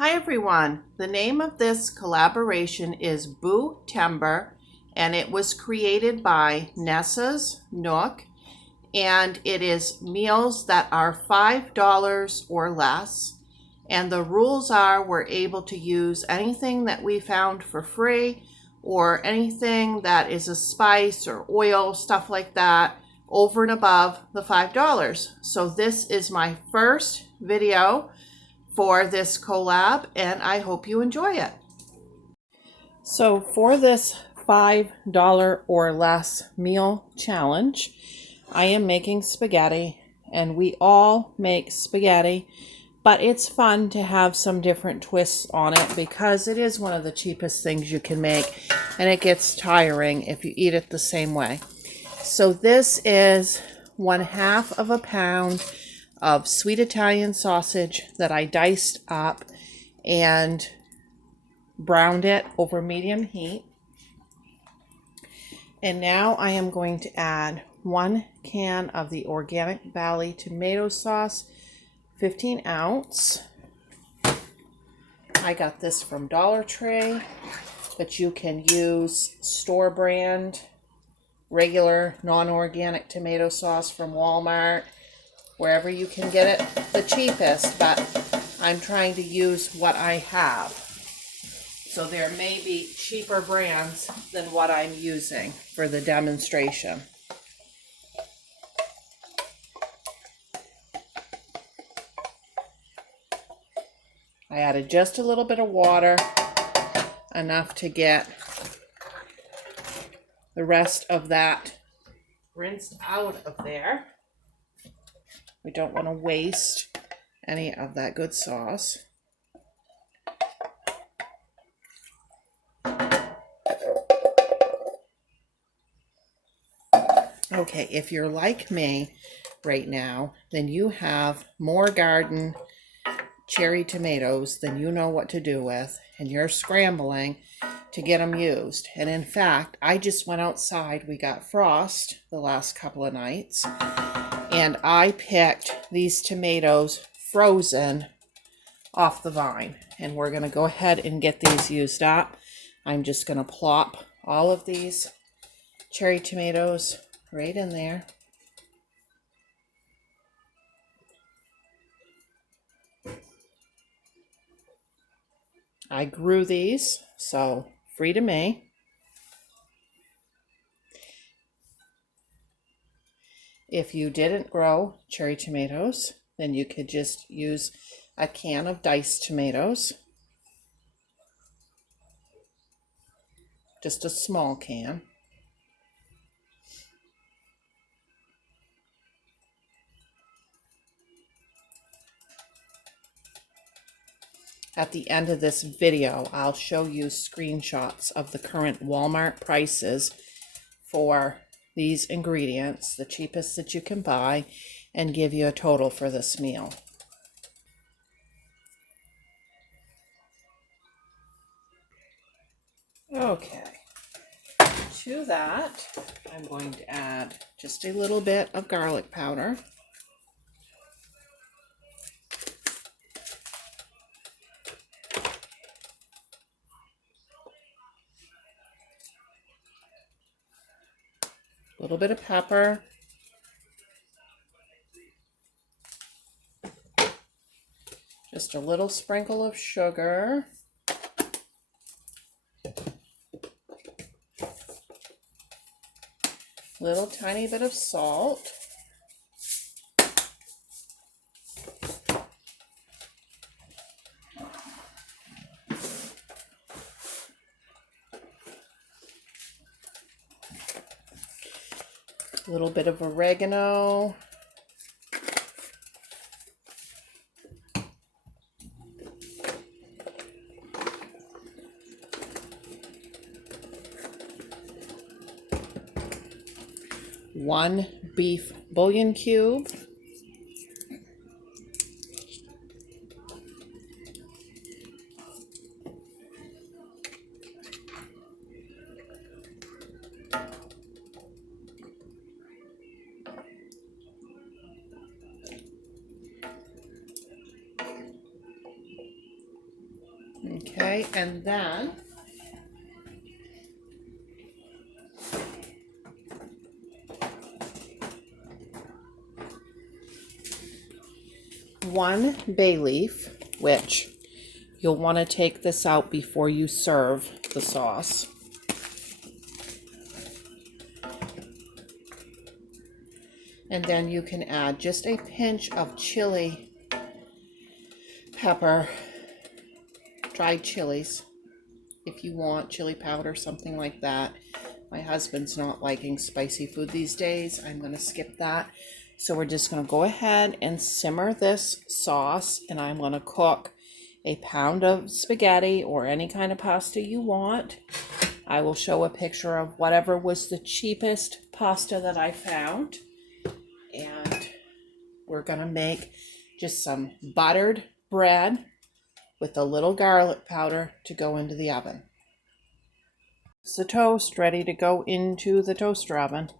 Hi everyone, the name of this collaboration is Boo Timber and it was created by Nessa's Nook, and it is meals that are $5 or less, and the rules are we're able to use anything that we found for free or anything that is a spice or oil, stuff like that, over and above the $5. So this is my first video for this collab, and I hope you enjoy it. So for this $5 or less meal challenge, I am making spaghetti, and we all make spaghetti, but it's fun to have some different twists on it because it is one of the cheapest things you can make, and it gets tiring if you eat it the same way. So this is 1/2 of a pound of sweet Italian sausage that I diced up and browned it over medium heat. And now I am going to add 1 can of the Organic Valley tomato sauce, 15 ounce. I got this from Dollar Tree, but you can use store brand, regular non-organic tomato sauce from Walmart, wherever you can get it the cheapest, but I'm trying to use what I have. So there may be cheaper brands than what I'm using for the demonstration. I added just a little bit of water, enough to get the rest of that rinsed out of there. We don't want to waste any of that good sauce. Okay, if you're like me right now, then you have more garden cherry tomatoes than you know what to do with, and you're scrambling to get them used. And in fact, I just went outside. We got frost the last couple of nights, and I picked these tomatoes frozen off the vine, and we're going to go ahead and get these used up. I'm just going to plop all of these cherry tomatoes right in there. I grew these, so free to me. If you didn't grow cherry tomatoes, then you could just use a can of diced tomatoes. Just a small can. At the end of this video, I'll show you screenshots of the current Walmart prices for these ingredients, the cheapest that you can buy, and give you a total for this meal. Okay, to that, I'm going to add just a little bit of garlic powder. A little bit of pepper. Just a little sprinkle of sugar. Little tiny bit of salt. A little bit of oregano. One beef bouillon cube. Okay, and then one bay leaf, which you'll want to take this out before you serve the sauce. And then you can add just a pinch of chili pepper, dried chilies, if you want chili powder, something like that. My husband's not liking spicy food these days. I'm going to skip that. So we're just going to go ahead and simmer this sauce, and I'm going to cook a pound of spaghetti or any kind of pasta you want. I will show a picture of whatever was the cheapest pasta that I found. And we're going to make just some buttered bread with a little garlic powder to go into the oven. It's the toast ready to go into the toaster oven.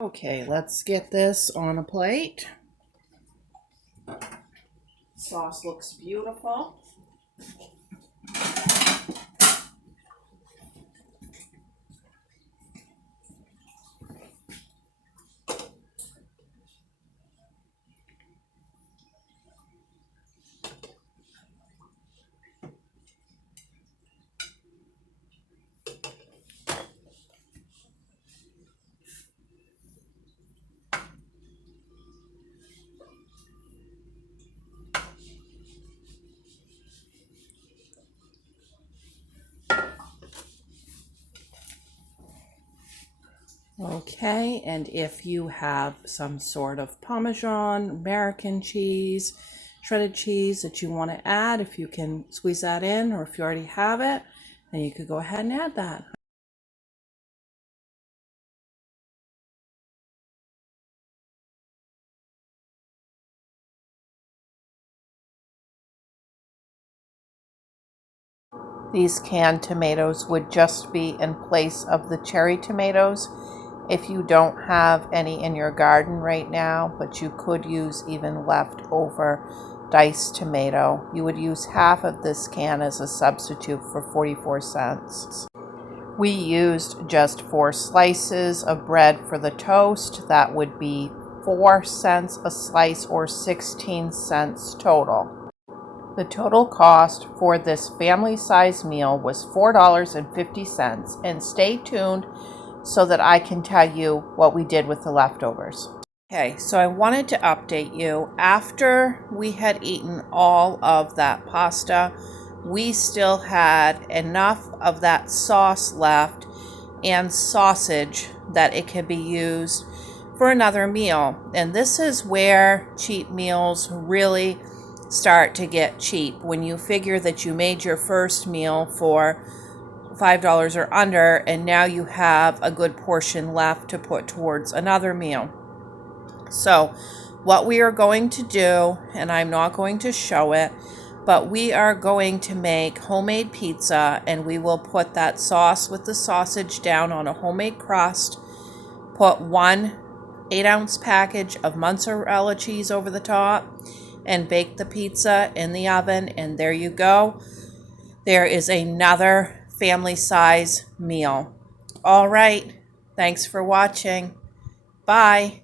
Okay, let's get this on a plate. Sauce looks beautiful. Okay, and if you have some sort of Parmesan, American cheese, shredded cheese that you want to add, if you can squeeze that in, or if you already have it, then you could go ahead and add that. These canned tomatoes would just be in place of the cherry tomatoes if you don't have any in your garden right now, but you could use even leftover diced tomato. You would use half of this can as a substitute for 44 cents. We used just 4 slices of bread for the toast. That would be 4 cents a slice, or 16 cents total. The total cost for this family-size meal was $4.50, and stay tuned so that I can tell you what we did with the leftovers. Okay, so I wanted to update you. After we had eaten all of that pasta, we still had enough of that sauce left and sausage that it could be used for another meal. And this is where cheap meals really start to get cheap, when you figure that you made your first meal for $5 or under, and now you have a good portion left to put towards another meal. So what we are going to do, and I'm not going to show it, but we are going to make homemade pizza, and we will put that sauce with the sausage down on a homemade crust, put 1 8-ounce package of mozzarella cheese over the top, and bake the pizza in the oven, and there you go. There is another family size meal. All right, thanks for watching. Bye.